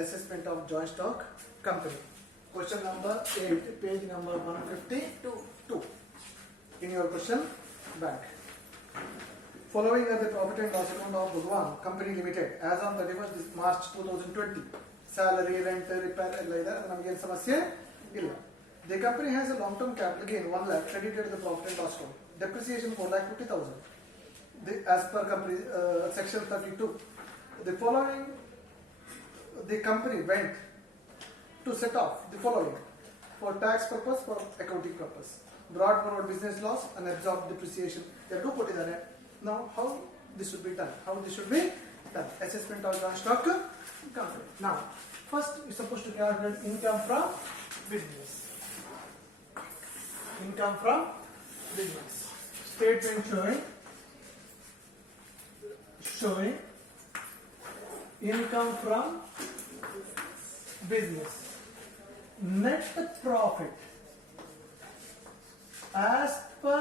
assessment of joint stock company. Question number 8, page number 152. In your question bank. Following are the profit and loss account of Bhagwan Company Limited as on 31st March 2020. Salary, rent, repair, ಎಲ್ಲ ಇದೆ ನಮಗೆ ಸಮಸ್ಯೆ ಇಲ್ಲ. The company has a long-term capital gain 1 lakh credited to the profit and loss account. Depreciation 4,50,000. As per company section 32. The following, the company went to set off the following for tax purpose, for accounting purpose. Brought forward business loss and absorbed depreciation. Eradu ಕೊಟ್ಟಿದ್ದಾರೆ. Now how this should be done? How this should be done? Assessment of joint stock company. Now first you're supposed to calculate income from business. Income from business. Statement showing income from business. Net profit as per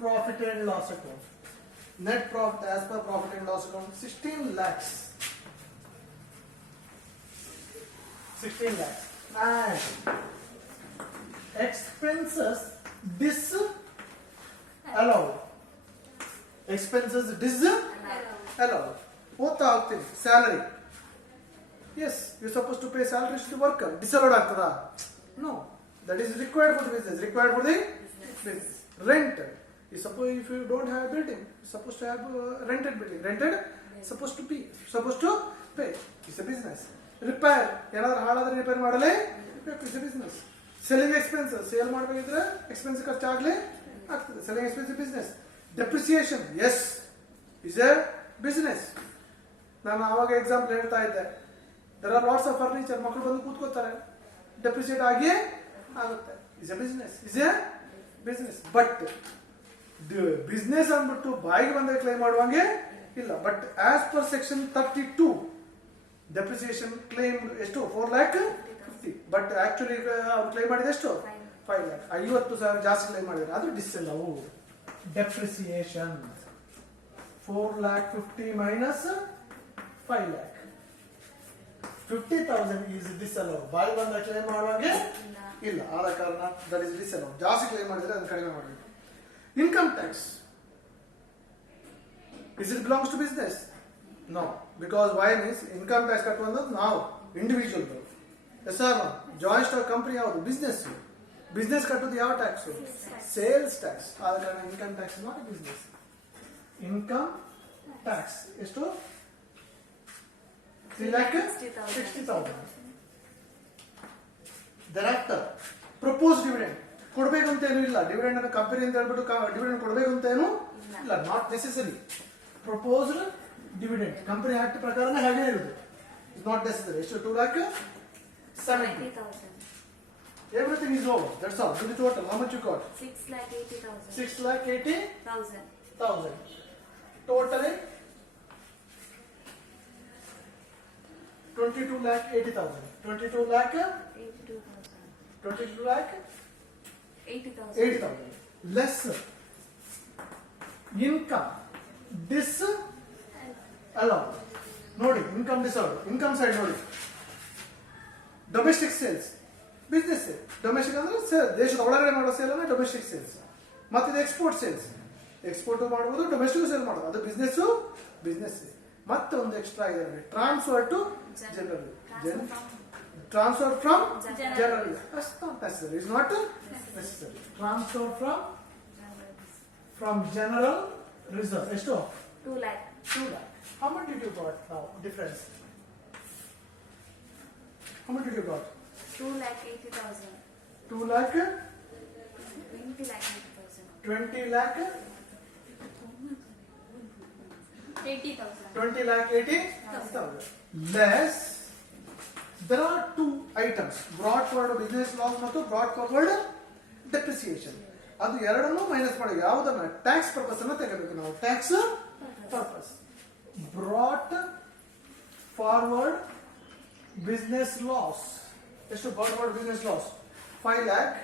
profit and loss account. Net profit as per profit and loss account 16 lakhs. 16 lakhs. And expenses disallowed. Expenses disallowed. What are things? Salary. Yes, you're supposed to pay salaries to the worker. Disallowed ಆಗ್ತದಾ? No. That is required for the business. Required for the business. Rent. You suppose if you don't have a building, you're supposed to have a rented building. Rented, supposed to pay. It's a business. Repair. ಏನಾದರೂ ಹಾಳಾದ್ರೆ repair ಮಾಡಲೇ ಬೇಕು. It's a business. Selling expenses. Sale ಮಾಡಬೇಕಿದ್ರೆ expense ಖರ್ಚಾಗಲೇ ಆಗ್ತದೆ. Selling expenses business. Depreciation. Yes. Is a business. ನಾನು ಆವಾಗ example ಹೇಳ್ತಾ ಇದ್ದೆ. There are lots of furniture. ಮಕ್ಕಳು ಬಂದು ಕೂತ್ಕೋತಾರೆ. Depreciate ಆಗಿಯೇ ಆಗುತ್ತೆ. Is a business. Is a business. But business ಅಂದ್ಬಿಟ್ಟು ಬಾಯಿಗೆ ಬಂದಾಗ ಕ್ಲೈಮ್ ಮಾಡುವಂಗೆ ಇಲ್ಲ. But as per section 32 depreciation claim ಎಷ್ಟು 4,50,000. ಬಟ್ ಆಕ್ಚುಲಿ ಅವ್ರು ಕ್ಲೈಮ್ ಮಾಡಿದ ಎಷ್ಟು 5 lakh. 50,000 ಜಾಸ್ತಿ ಕ್ಲೈಮ್ ಮಾಡಿದ್ರೆ ಅದು disallow. Depreciation 4,50,000 minus 5 lakh. 50,000 is disallowed. ಬಾಯಿ ಬಂದ ಕ್ಲೈಮ್ ಮಾಡುವಂಗೆ ಇಲ್ಲ. ಆದ ಕಾರಣ ದಟ್ ಇಸ್ ಡಿಸ್ಅಲೌಡ್. ಜಾಸ್ತಿ ಕ್ಲೈಮ್ ಮಾಡಿದ್ರೆ ಅದನ್ನು ಕಡಿಮೆ ಮಾಡಬೇಕು. Income tax. Is it belongs to business? No. Because why means income tax ಕಟ್ಟುವಂಥದ್ದು ನಾವು individual. Yes or joint stock company ಯಾವುದು ಬಿಸ್ನೆಸ್. ಬಿಸ್ನೆಸ್ ಕಟ್ಟೋದು ಯಾವ ಟ್ಯಾಕ್ಸ್? Sales tax. ಆದ ಕಾರಣ income tax not business. Income tax ಎಷ್ಟು 3,60,000. Thereafter proposed dividend ಕೊಡಬೇಕು ಅಂತ ಏನೂ ಇಲ್ಲ. ಡಿವಿಡೆಂಡ್ ಅನ್ನು ಕಂಪನಿ ಅಂತ ಹೇಳ್ಬಿಟ್ಟು ಡಿವಿಡೆಂಡ್ ಕೊಡಬೇಕು ಅಂತ ಏನೂ ಇಲ್ಲ. Not necessary. Proposed dividend company act ಪ್ರಕಾರನೇ ಹಾಗೆ ಇರುವುದು. Is not necessary. ಎಷ್ಟು 2,70,000. Everything is over. That's all. Do the total. How much you got? 6,80,000. 6,80,000. Totally 22,80,000. 22,80,000. Less income disallowed. ನೋಡಿ ಇನ್ಕಮ್ ಡಿಸಲ್ಲowed. ಇನ್ಕಮ್ ಸೈಡ್ ನೋಡಿ. Domestic sales business. ಡೊಮೆಸ್ಟಿಕ್ ಅಂದ್ರೆ ದೇಶದ ಒಳಗಡೆ ಮಾಡೋ ಸೇಲ್ ಅನ್ನ ಡೊಮೆಸ್ಟಿಕ್ ಸೇಲ್ಸ್. ಮತ್ತೆ ಇದು ಎಕ್ಸ್ಪೋರ್ಟ್ ಸೇಲ್ಸ್. ಎಕ್ಸ್ಪೋರ್ಟ್ ಮಾಡುವುದು, ಡೊಮೆಸ್ಟಿಕ್ ಸೇಲ್ ಮಾಡೋದು, ಅದು ಬಿಸ್ನೆಸ್. ಮತ್ತೆ ಒಂದು ಎಕ್ಸ್ಟ್ರಾ ಇದೆ ನೋಡಿ, transfer to general. Transfer from general. That's not necessary. It's not necessary. Transfer from general reserve. ಎಷ್ಟು 2 lakh. 2 lakh. How much did you got now? Difference. How much did you got? 2,80,000. 2 lakh. 20,80,000. 20 lakh. 80,000. 20,80,000. Less. There are two items, brought forward business loss ಮತ್ತು brought forward depreciation. ಅದು ಎರಡನ್ನೂ minus ಮಾಡಿ ಯಾವುದನ್ನ tax purpose ಅನ್ನು ತೆಗೆಬೇಕು ನಾವು. Tax purpose. Brought forward business loss ಎಷ್ಟು? Brought forward business loss 5 lakh.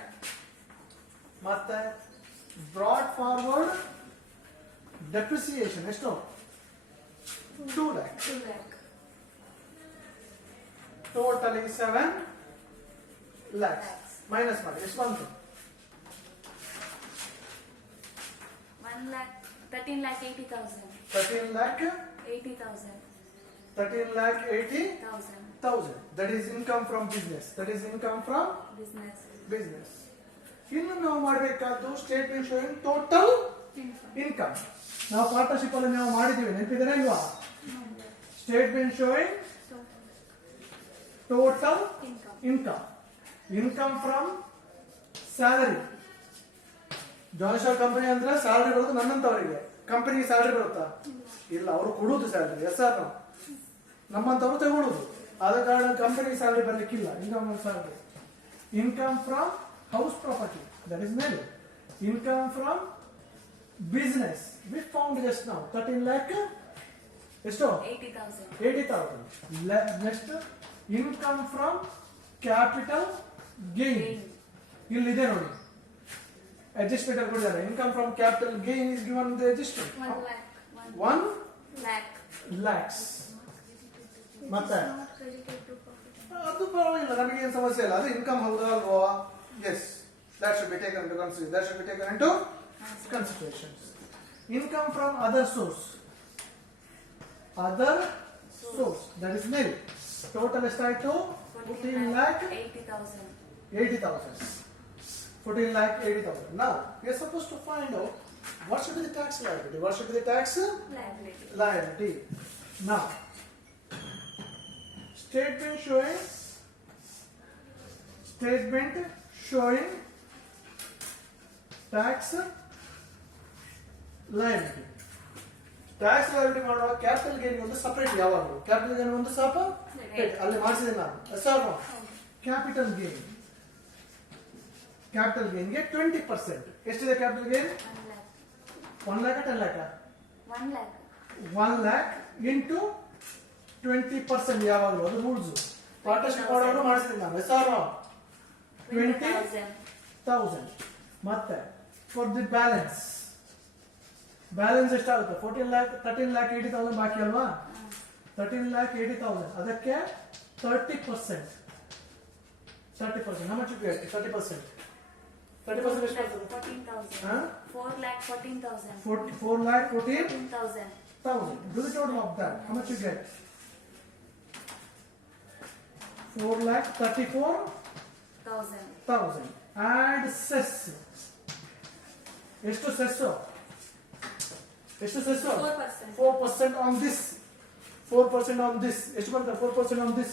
ಮತ್ತೆ ಬ್ರಾಟ್ ಫಾರ್ವರ್ಡ್ ಡೆಪ್ರಿಸಿಯೇಷನ್ ಎಷ್ಟು? 2 lakh. 2 lakh. Totally 7 lakhs. Minus ಮಾಡಿ ಎಷ್ಟು ಬಂತು? 1 lakh, 13 lakh 80,000. 13 lakh 80,000. 13 lakh 80,000. That is income from business. That is income from Business. business. ಇನ್ನು ನಾವು ಮಾಡಬೇಕಾದ್ದು statement showing total income. ನಾವು partnership ಅಲ್ಲಿ ನಾವು ಮಾಡಿದ್ದೀವಿ, ನೆನಪಿದಾರೆ ಇಲ್ವಾ? Statement showing total Income. Income. Income from salary. ಜಾಯ್ಸ್ಟರ್ ಕಂಪನಿ ಅಂದ್ರೆ ಸ್ಯಾಲರಿ ಬರೋದು ನನ್ನಂತವರಿಗೆ. ಕಂಪನಿ ಸ್ಯಾಲರಿ ಬರುತ್ತಾ? ಇಲ್ಲ, ಅವರು ಕೊಡುದು ಸ್ಯಾಲರಿ. ಎಸ್ ಆರ್ ನಮ್ಮಂತವ್ರು ತಗೊಳ್ಳೋದು. ಆದ ಕಾರಣ ಕಂಪನಿ ಸ್ಯಾಲರಿ ಬರ್ಲಿಕ್ಕಿಲ್ಲ. Income salary. Income from house property, that is mail. Income from business we found just ನಾವು 13 lakh ಎಷ್ಟು? 80,000. 80,000. Next income from capital gain. ಇಲ್ಲಿದೆ ನೋಡಿ, ಅಡ್ಜಸ್ಟ್ಮೆಂಟ್ ಅಲ್ಲಿ ಕೊಟ್ಟಿದ್ದಾರೆ. Income from capital gain is given the adjustment 1 lakh. 1 lakh. lakhs. ಮತ್ತೆ Not credited to profit. ಅದು ಪರವಾಗಿಲ್ಲ, ನಮಗೆ ಏನು ಸಮಸ್ಯೆ ಇಲ್ಲ. ಅದು ಇನ್ಕಮ್ ಹೌದಾ ಅಲ್ವಾ? Yes, that should be taken to consider. That should be taken into considerations. Income from other source. Other source that is ಮೇಲ್. ಟೋಟಲ್ ಎಷ್ಟಾಯ್ತು? 14 lakh 80,000. 80,000. 14 lakh 80,000. Now we are supposed to find out what should be the tax liability. What should be the tax Liability. liability? Now, statement showing tax liability. Tax liability ಮಾಡುವಾಗ capital gain ಒಂದು separate. ಯಾವಾಗಲೂ capital gain ಒಂದು separate ಅಲ್ಲಿ ಮಾಡಿಸಿದೆ ನಾನು. Sir capital gain, capital ಗೇನ್ಗೆ 20%. ಎಷ್ಟಿದೆ capital gain? 1 lakh. 1 lakh 10 lakh? 1 lakh. 1 lakh into 20%. ಯಾವಾಗಲೂ ಅದು ರೂಲ್ಸ್. ಪಾರ್ಟ್ನರ್ಶಿಪ್ ಮಾಡೋರು ಮಾಡಿಸಿದೆ ನಾನು. ಸರ್ 20,000. ಮತ್ತೆ ಫಾರ್ ದಿ ಬ್ಯಾಲೆನ್ಸ್, ಬ್ಯಾಲೆನ್ಸ್ ಎಷ್ಟಾಗುತ್ತೆ? 13 lakh 80,000 ಬಾಕಿ ಅಲ್ವಾ? 13 lakh 80,000 ಅದಕ್ಕೆ 30%. 30%. How much you get? 30%. 30% ಎಷ್ಟು ಬರ್ತದೆ? 14,000. Huh? 4 lakh 14,000. 4 lakh 14,000. 14,000. Do the total of that. How much you get? 4 lakh 34,000. Add cess. ಎಷ್ಟು ಸೆಸ್? ಎಷ್ಟು cess? 4%. 4% on this. 4% on this. ಎಷ್ಟು ಬರ್ತದೆ? 4% on this.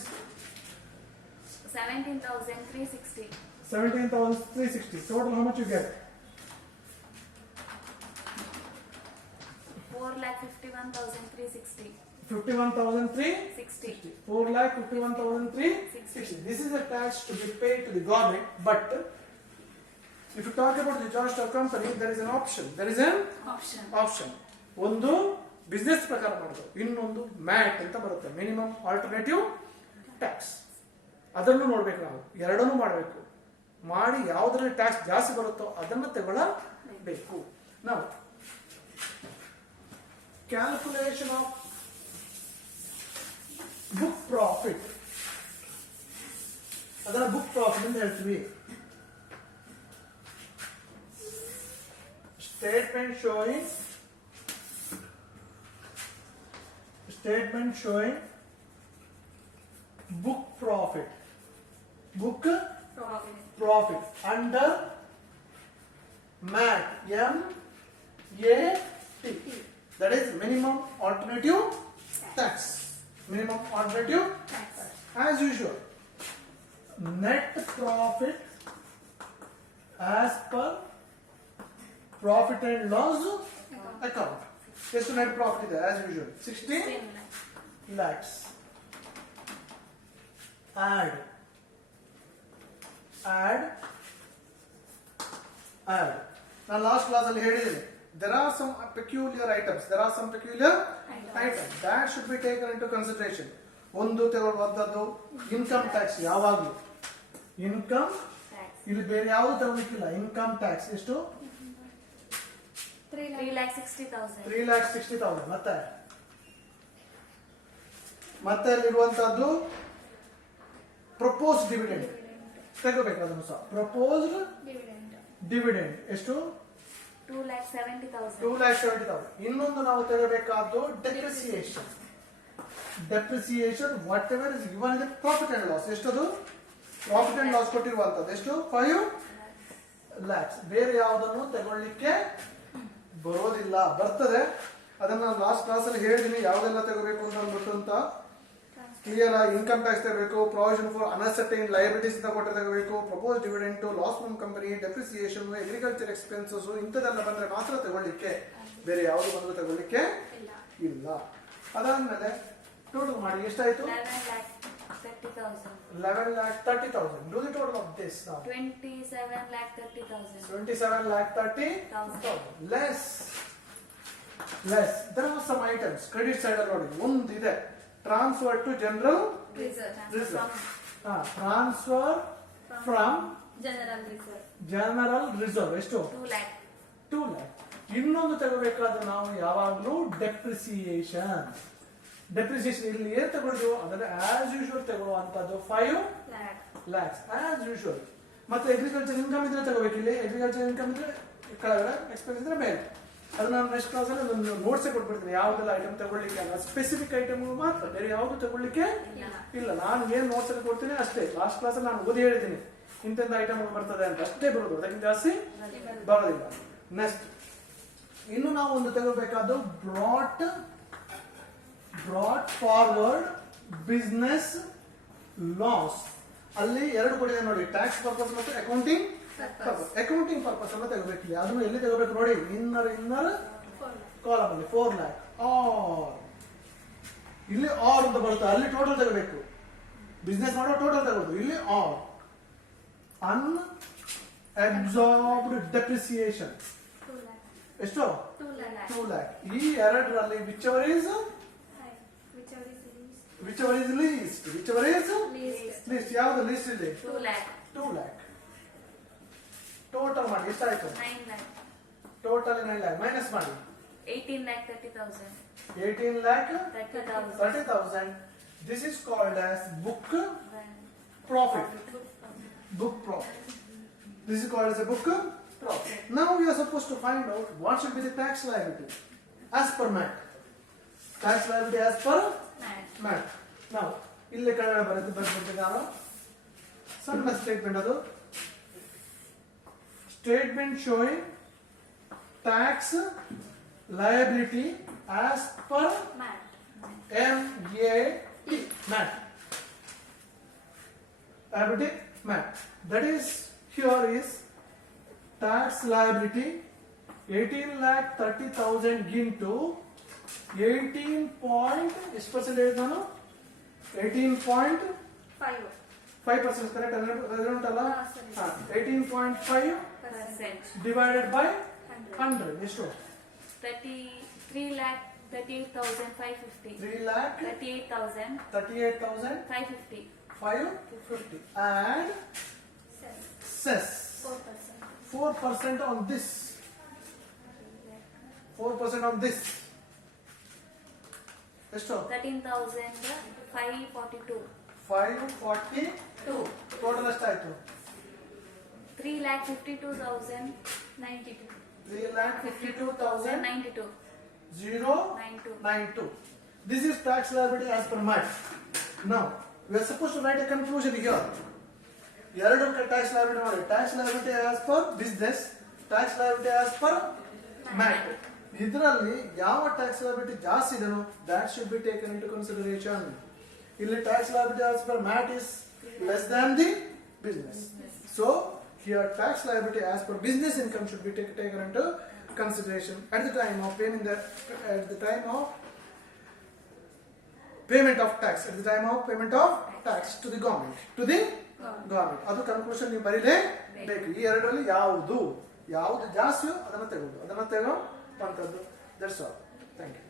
17,360. 17,360. Total how much you get? 4 lakh 51,360. 51,360. 4 lakh 51,360. This is a tax to be paid to the government, but if you talk about the joint stock company, there is an option. There is an option. ಒಂದು business ಪ್ರಕಾರ ಮಾಡೋದು, ಇನ್ನೊಂದು mat ಅಂತ ಬರುತ್ತೆ, minimum alternative tax. ಅದನ್ನು ನೋಡ್ಬೇಕು ನಾವು. ಎರಡನ್ನೂ ಮಾಡಬೇಕು. ಮಾಡಿ ಯಾವುದ್ರಲ್ಲಿ ಟ್ಯಾಕ್ಸ್ ಜಾಸ್ತಿ ಬರುತ್ತೋ ಅದನ್ನು ತಗೊಳ್ಳಬೇಕು. ನಾವು ಕ್ಯಾಲ್ಕುಲೇಷನ್ ಆಫ್ ಬುಕ್ ಪ್ರಾಫಿಟ್, ಅದರ ಬುಕ್ ಪ್ರಾಫಿಟ್ ಅಂತ ಹೇಳ್ತೀವಿ. Statement showing book profit. Book profit under MAT. M-A-T. That is minimum alternative tax. Minimum alternative tax. As usual, net profit as per profit and loss account. Just net profit is as usual 16 lakhs. Add. Now last class ಅಲ್ಲಿ ಹೇಳಿದ್ದೀನಿ, there are some peculiar items. That should be taken into consideration. ಒಂದು ತಗೊಳ್ಳುವಂಥದ್ದು income tax. ಯಾವಾಗಲೂ income, ಇಲ್ಲಿ ಬೇರೆ ಯಾವುದು ತಗೊಳ್ಳಿಕ್ಕಿಲ್ಲ. Income tax ಎಷ್ಟು? 3,60,000. 3,60,000. ಮತ್ತೆ ಅಲ್ಲಿರುವಂತಹದ್ದು propose dividend ತಗೋಬೇಕು ಅದನ್ನು ಸಹ. ಪ್ರಪೋಸ್ಡ್ ಡಿವಿಡೆಂಡ್ ಎಷ್ಟು? 2,70,000. 2,70,000. ಇನ್ನೊಂದು ನಾವು ತೆಗಬೇಕಾದ್ದು depreciation. Depreciation whatever is given in profit and loss. ಎಷ್ಟದು? ಪ್ರಾಫಿಟ್ ಅಂಡ್ ಲಾಸ್ ಕೊಟ್ಟಿರುವಂತದ್ದು ಎಷ್ಟು? 5 lakhs. ಬೇರೆ ಯಾವುದನ್ನು ತಗೊಳ್ಳಿಕ್ಕೆ ಬರೋದಿಲ್ಲ. ಬರ್ತದೆ, ಅದನ್ನ ನಾನು ಲಾಸ್ಟ್ ಕ್ಲಾಸ್ ಅಲ್ಲಿ ಹೇಳಿದೀನಿ ಯಾವ್ದೆಲ್ಲ ತಗೋಬೇಕು ಅಂತ ಅಂದ್ಬಿಟ್ಟು ಅಂತ. ಕ್ಲಿಯರ್ ಆಗಿ ಇನ್ಕಮ್ ಟ್ಯಾಕ್ಸ್ ತಗೋಬೇಕು, ಪ್ರಾವಿಷನ್ ಫಾರ್ ಅನ್ಸರ್ಟೈನ್ ಲಯಬಿಲಿಟೀಸ್ ಅಂತ ಕೊಟ್ಟರೆ ತಗೋಬೇಕು, propose dividend, loss from company, depreciation, agriculture expenses ಇಂಥದೆಲ್ಲ ಬಂದ್ರೆ ಮಾತ್ರ ತಗೊಳ್ಳಿಕ್ಕೆ, ಬೇರೆ ಯಾವುದು ಬಂದ್ರೆ ತಗೊಳ್ಳಿಕ್ಕೆ ಇಲ್ಲ. ಅದಾದ್ಮೇಲೆ ಟೋಟಲ್ ಮಾಡಿ ಎಷ್ಟಾಯ್ತು? 11,30,000. 11,30,000. Do the total of this now. 27,30,000. 27,30,000. Less. There are some items. Credit side ನೋಡಿ ಒಂದಿದೆ. Transfer to general Reserve. reserve. Transfer from General reserve. general reserve. ಎಷ್ಟು? 2 lakh. 2 lakh. ಇನ್ನೊಂದು ತಗೋಬೇಕಾದ್ರೆ ನಾವು ಯಾವಾಗಲೂ ಡೆಪ್ರಿಸಿಯೇಷನ್ ಇಲ್ಲಿ ಏನ್ ತಗೊಳ್ಳು ಅಂದ್ರೆ ಆಸ್ ಯೂಶುವಲ್ ತಗೊಳ್ಳುವಂತದ್ದು 5 lakhs ಆಸ್ ಯೂಶುವಲ್. ಮತ್ತೆ ಅಗ್ರಿಕಲ್ಚರ್ ಇನ್ಕಮ್ ಇದ್ರೆ ತಗೋಬೇಕು. ಇಲ್ಲಿ ಅಗ್ರಿಕಲ್ಚರ್ ಇನ್ಕಮ್ ಇದ್ರೆ ಕೆಳಗಡೆ, ಎಕ್ಸ್ಪೆನ್ಸ್ ಇದ್ರೆ ಮೇಲೆ. ಅದು ನಾನು ನೆಕ್ಸ್ಟ್ ಕ್ಲಾಸ್ ಅಲ್ಲಿ ಒಂದು ನೋಟ್ಸ್ ಕೊಟ್ಬಿಡ್ತೀನಿ ಯಾವ್ದೆಲ್ಲ ಐಟಮ್ ತಗೊಳ್ಳಿಕ್ಕೆ ಅಲ್ಲ, ಸ್ಪೆಸಿಫಿಕ್ ಐಟಮ್ ಮಾತ್ರ, ಬೇರೆ ಯಾವ್ದು ತಗೊಳ್ಳಿಕ್ಕೆ ಇಲ್ಲ. ನಾನು ಏನ್ ನೋಟ್ಸ್ ಅಲ್ಲಿ ಕೊಡ್ತೀನಿ ಅಷ್ಟೇ. ಲಾಸ್ಟ್ ಕ್ಲಾಸ್ ಅಲ್ಲಿ ನಾನು ಓದಿ ಹೇಳಿದ್ದೀನಿ ಇಂತೆಂತ ಐಟಮ್ ಬರ್ತದೆ ಅಂತ, ಅಷ್ಟೇ ಬರೋದು, ಅದಕ್ಕಿಂತ ಜಾಸ್ತಿ ಬರೋದಿಲ್ಲ. ನೆಕ್ಸ್ಟ್ ಇನ್ನು ನಾವು ಒಂದು ತಗೋಬೇಕಾದ್ದು ಬ್ರಾಟ್ ಫಾರ್ವರ್ಡ್ ಬಿಸ್ನೆಸ್ ಲಾಸ್. ಅಲ್ಲಿ ಎರಡು ಕೊಟ್ಟಿದೆ ನೋಡಿ, ಟ್ಯಾಕ್ಸ್ ಪರ್ಪಸ್ ಮತ್ತು ಅಕೌಂಟಿಂಗ್ ಪರ್ಪಸ್. ಅಕೌಂಟಿಂಗ್ ಪರ್ಪಸ್ ಅನ್ನು ತಗೋಬೇಕಿಲ್ಲ. ಅದನ್ನು ಎಲ್ಲಿ ತಗೋಬೇಕು ನೋಡಿ, ಇನ್ನರ್ ಕಾಲಮ್ ಅಲ್ಲಿ 4 lakh. ಇಲ್ಲಿ ಆರ್ ಅಂತ ಬರುತ್ತೆ, ಅಲ್ಲಿ ಟೋಟಲ್ ತಗೋಬೇಕು. ಬಿಸ್ನೆಸ್ ಮಾಡೋ ಟೋಟಲ್ ತಗೋದು. ಇಲ್ಲಿ ಆರ್ ಅನ್ಅಬ್ಸಾರ್ಬ್ಡ್ ಡೆಪ್ರಿಸಿಯೇಷನ್ ಎಷ್ಟು? 2 lakh. ಈ ಎರಡರಲ್ಲಿ ವಿಚ್ ಎವರ್ ಇಸ್ ಲೀಸ್ಟ್. ಯಾವ್ದು ಲೀಸ್ಟ್ ಇದೆ? 2 lakh. 2 lakh. ಟೋಟಲ್ ಮಾಡಿ ಎಷ್ಟಾಯ್ತು? 9 lakh. ಟೋಟಲ್ 9 lakh ಮೈನಸ್ ಮಾಡಿ 18,30,000. 18,30,000. This is called as book profit. Book profit. This is called as a book profit. Now we are supposed to find out what should be the tax liability as per MAT. Tax liability as per MAT. Now ಇಲ್ಲಿ ಕನ್ನಡ ಬರುತ್ತೆ ನಾನು ಸಣ್ಣ statement. ಅದು statement showing tax liability as per MAT. MAT. Liability MAT. That is, here is tax liability 18,30,000 into 18 point ಎಷ್ಟು percentage? ನಾನು 18.5% correct ಉಂಟಲ್ಲ? 18.5 divided by 100 ಎಷ್ಟು? 3,38,550. 3,38,550 and cess 4% on this. 4% on this ಎಷ್ಟು? 13,542. 542. ಟೋಟಲ್ ಎಷ್ಟಾಯ್ತು? 3,52,092. 3,52,092. 92. This is tax liability as per MAT. Now we are supposed to write a conclusion here. ಎರಡು tax liability ಮಾಡಿ, tax liability as per business, tax liability as per mat. ಇದರಲ್ಲಿ ಯಾವ tax liability ಜಾಸ್ತಿ ಇದೆನೋ that should be taken into consideration. ಇಲ್ಲಿ tax liability as per mat is less than the business. So here tax liability as per business income should be taken into consideration at the time of payment of tax, to the government. ಅದು conclusion ನೀವು ಬರೀಲೇಬೇಕು. ಈ ಎರಡರಲ್ಲಿ ಯಾವುದು ಜಾಸ್ತಿಯೋ ಅದನ್ನ ತಗೊಳ್ಳೋದು, ಅದನ್ನ ತಗೊಳ್ಳೋಂಥದ್ದು. That's all. Thank you.